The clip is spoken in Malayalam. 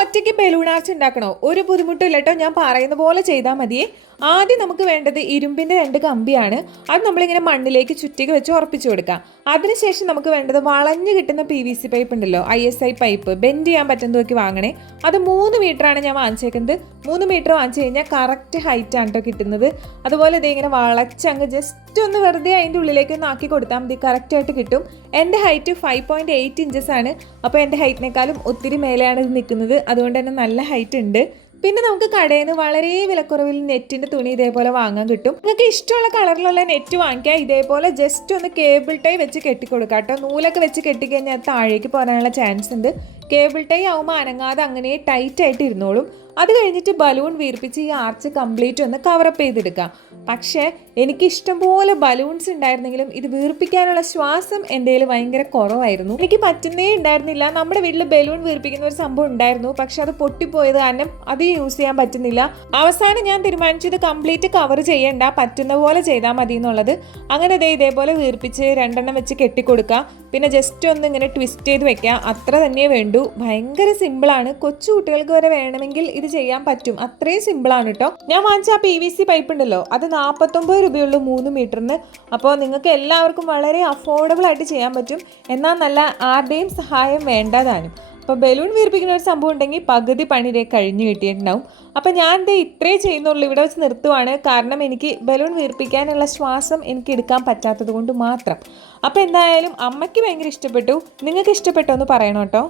ഒറ്റയ്ക്ക് ബലൂൺ ആർച്ച് ഉണ്ടാക്കണോ? ഒരു ബുദ്ധിമുട്ടില്ല കേട്ടോ, ഞാൻ പറയുന്ന പോലെ ചെയ്താൽ മതിയേ. ആദ്യം നമുക്ക് വേണ്ടത് ഇരുമ്പിൻ്റെ 2 കമ്പിയാണ്. അത് നമ്മളിങ്ങനെ മണ്ണിലേക്ക് ചുറ്റിക വെച്ച് ഉറപ്പിച്ചു കൊടുക്കാം. അതിനുശേഷം നമുക്ക് വേണ്ടത് വളഞ്ഞു കിട്ടുന്ന PVC പൈപ്പ് ഉണ്ടല്ലോ, ISI പൈപ്പ്, ബെൻഡ് ചെയ്യാൻ പറ്റുന്നതൊക്കെ വാങ്ങണേ. അത് 3 മീറ്ററാണ് ഞാൻ വാങ്ങിച്ചേക്കുന്നത്. 3 മീറ്റർ വാങ്ങിച്ചു കഴിഞ്ഞാൽ കറക്റ്റ് ഹൈറ്റ് ആണ് കേട്ടോ കിട്ടുന്നത്. അതുപോലെ ഇത് ഇങ്ങനെ വളച്ചങ്ങ് ജസ്റ്റ് ഒന്ന് വെറുതെ അതിൻ്റെ ഉള്ളിലേക്ക് ഒന്ന് ആക്കി കൊടുത്താൽ മതി, കറക്റ്റായിട്ട് കിട്ടും. എൻ്റെ ഹൈറ്റ് 5.8 ഇഞ്ചസ് ആണ്. അപ്പോൾ എൻ്റെ ഹൈറ്റിനേക്കാളും ഒത്തിരി മേലെയാണ് ഇത് നിൽക്കുന്നത്. അതുകൊണ്ട് തന്നെ നല്ല ഹൈറ്റ് ഉണ്ട്. പിന്നെ നമുക്ക് കടയിൽ നിന്ന് വളരെ വിലക്കുറവിൽ നെറ്റിൻ്റെ തുണി ഇതേപോലെ വാങ്ങാൻ കിട്ടും. നിങ്ങൾക്ക് ഇഷ്ടമുള്ള കളറിലുള്ള നെറ്റ് വാങ്ങിക്കുക. ഇതേപോലെ ജസ്റ്റ് ഒന്ന് കേബിൾ ടൈ വെച്ച് കെട്ടിക്കൊടുക്കുക കേട്ടോ. നൂലൊക്കെ വെച്ച് കെട്ടിക്കഴിഞ്ഞാൽ താഴേക്ക് പോകാനുള്ള ചാൻസ് ഉണ്ട്. കേബിൾ ടൈ ആവുമ്പോൾ അനങ്ങാതെ അങ്ങനെ ടൈറ്റ് ആയിട്ട് ഇരുന്നോളും. അത് കഴിഞ്ഞിട്ട് ബലൂൺ വീർപ്പിച്ച് ഈ ആർച്ച് കംപ്ലീറ്റ് ഒന്ന് കവറപ്പ് ചെയ്തെടുക്കാം. പക്ഷേ എനിക്ക് ഇഷ്ടംപോലെ ബലൂൺസ് ഉണ്ടായിരുന്നെങ്കിലും ഇത് വീർപ്പിക്കാനുള്ള ശ്വാസം എൻ്റെ കയ്യിൽ ഭയങ്കര കുറവായിരുന്നു. എനിക്ക് പറ്റുന്നേ ഉണ്ടായിരുന്നില്ല. നമ്മുടെ വീട്ടിൽ ബലൂൺ വീർപ്പിക്കുന്ന ഒരു സംഭവം ഉണ്ടായിരുന്നു, പക്ഷെ അത് പൊട്ടിപ്പോയത് കാരണം അത് യൂസ് ചെയ്യാൻ പറ്റുന്നില്ല. അവസാനം ഞാൻ തീരുമാനിച്ചു ഇത് കംപ്ലീറ്റ് കവർ ചെയ്യണ്ട, പറ്റുന്ന പോലെ ചെയ്താൽ മതി എന്നുള്ളത്. അങ്ങനെ ഇതേപോലെ വീർപ്പിച്ച് 2 വെച്ച് കെട്ടിക്കൊടുക്കുക. പിന്നെ ജസ്റ്റ് ഒന്ന് ഇങ്ങനെ ട്വിസ്റ്റ് ചെയ്ത് വെക്കുക, അത്ര തന്നെ വേണ്ടൂ. ഭയങ്കര സിമ്പിളാണ്. കൊച്ചു കുട്ടികൾക്ക് വരെ വേണമെങ്കിൽ ഇത് ചെയ്യാൻ പറ്റും, അത്രയും സിമ്പിളാണ് കേട്ടോ. ഞാൻ വാങ്ങിച്ച ആ PVC പൈപ്പ് ഉണ്ടല്ലോ, അത് 49 രൂപയുള്ളൂ 3 മീറ്ററിന്. അപ്പോൾ നിങ്ങൾക്ക് എല്ലാവർക്കും വളരെ അഫോർഡബിൾ ആയിട്ട് ചെയ്യാൻ പറ്റും. എന്നാൽ നല്ല ആരുടെയും സഹായം വേണ്ടതാനും. അപ്പോൾ ബലൂൺ വീർപ്പിക്കുന്ന ഒരു സംഭവം ഉണ്ടെങ്കിൽ പകുതി പണിയിലെ കഴിഞ്ഞ് കിട്ടിയിട്ടുണ്ടാവും. അപ്പോൾ ഞാൻ ഇത്രേ ചെയ്യുന്നുള്ളൂ, ഇവിടെ വെച്ച് നിർത്തുവാണ്. കാരണം എനിക്ക് ബലൂൺ വീർപ്പിക്കാനുള്ള ശ്വാസം എനിക്ക് എടുക്കാൻ പറ്റാത്തത് കൊണ്ട് മാത്രം. അപ്പോൾ എന്തായാലും അമ്മയ്ക്ക് ഭയങ്കര ഇഷ്ടപ്പെട്ടു. നിങ്ങൾക്ക് ഇഷ്ടപ്പെട്ടോ എന്ന് പറയണം കേട്ടോ.